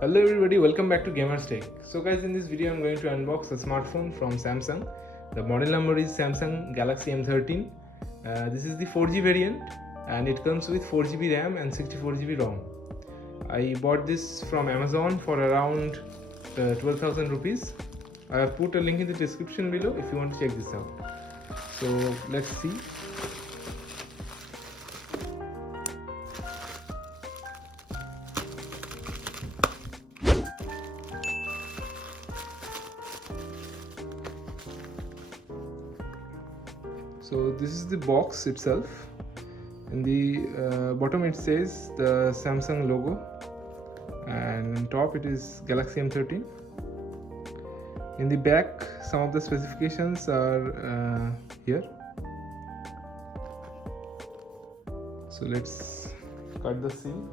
Hello everybody, welcome back to Gamers Tech. So guys, in this video I'm going to unbox a smartphone from Samsung. The model number is Samsung Galaxy M13. This is the 4G variant and it comes with 4GB RAM and 64GB ROM. I bought this from Amazon for around 12,000 rupees. I have put a link in the description below if you want to check this out. So let's see. So this is the box itself. In the bottom it says the Samsung logo, and on top it is Galaxy M13. In the back, some of the specifications are here. So let's cut the seal.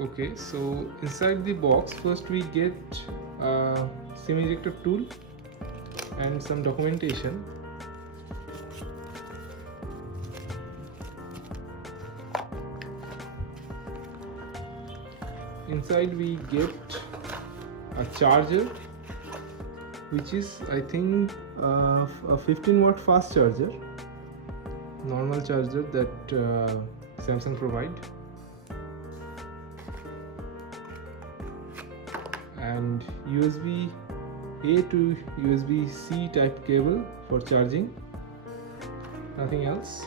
Okay, so inside the box first we get a SIM ejector tool and some documentation. Inside we get a charger, which is I think a 15-watt fast charger, normal charger that Samsung provide. And USB A to USB C type cable for charging, nothing else.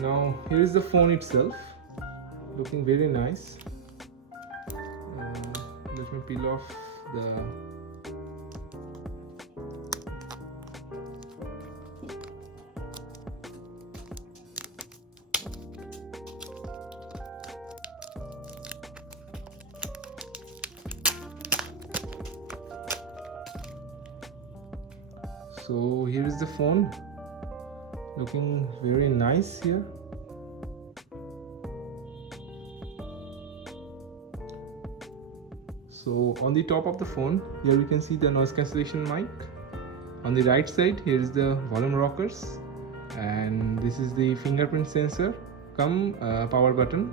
Now here is the phone itself, looking very nice. Let me peel off the So here is the phone, looking very nice here. So on the top of the phone, here we can see the noise cancellation mic. On the right side, here is the volume rockers, and this is the fingerprint sensor cum power button.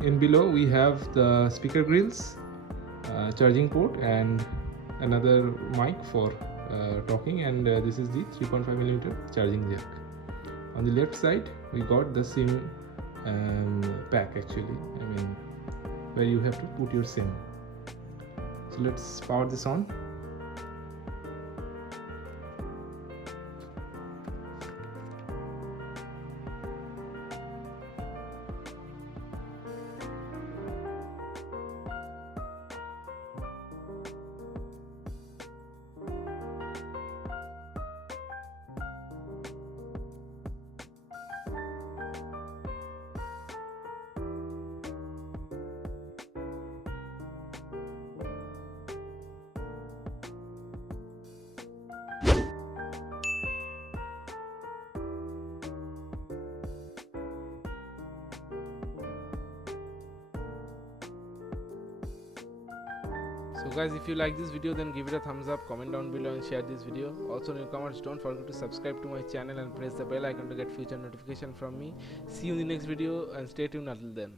In below we have the speaker grills, charging port, and another mic for talking, and this is the 3.5mm charging jack. On the left side we got the SIM pack, actually, where you have to put your SIM. So let's power this on. So guys, if you like this video, then give it a thumbs up, comment down below and share this video. Also, newcomers, don't forget to subscribe to my channel and press the bell icon to get future notification from me. See you in the next video and stay tuned until then.